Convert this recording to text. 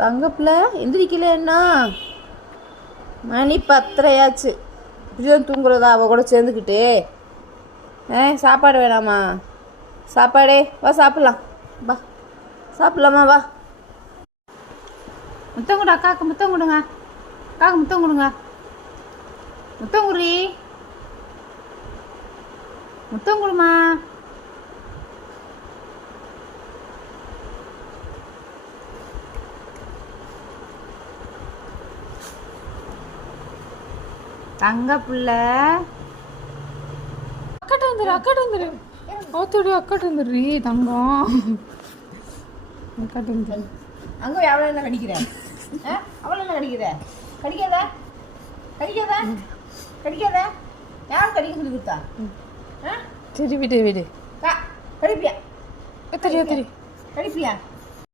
தங்கப்பில் எந்திரிக்கல என்ன மணி 10:30 இப்படிதான் தூங்குறதா அவள் கூட சேர்ந்துக்கிட்டு? சாப்பாடு வேணாமா? சாப்பாடே வா சாப்பிட்லாம், வா சாப்பிட்லாமா, வா. முத்தம் கொடு அக்காவுக்கு, முத்தம் கொடுங்க அக்காவுக்கு, முத்தம் கொடுங்க, முத்தம் குடி, முத்தம் கொடுமா. தங்க புள்ள அக்காட்ட வந்துரு ஓத்தோடு அக்காட்ட வந்துடுறீ தங்கம். அக்காட்ட வந்துரு. அங்கே எவ்வளோ என்ன கடிக்கிறேன்? அவ்வளோ என்ன கடிக்கிறேன்? கடிக்காத கடிக்காத கடிக்காத. யார் கடிக்க சொல்லி கொடுத்தா? சரி விடு விடு. கடிப்பியா? தெரியா தெரியும் கடிப்பியா?